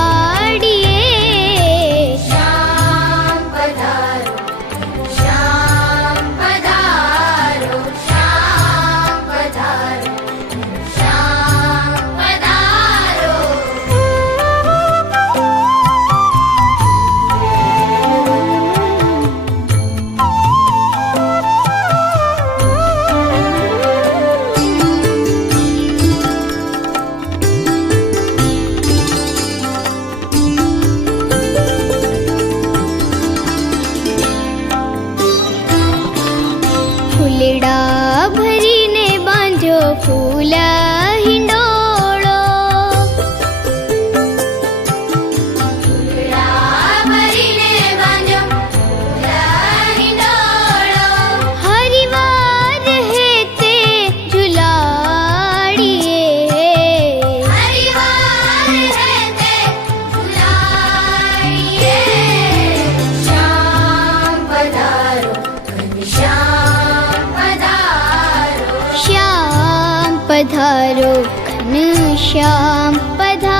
பார். घनश्याम पधारो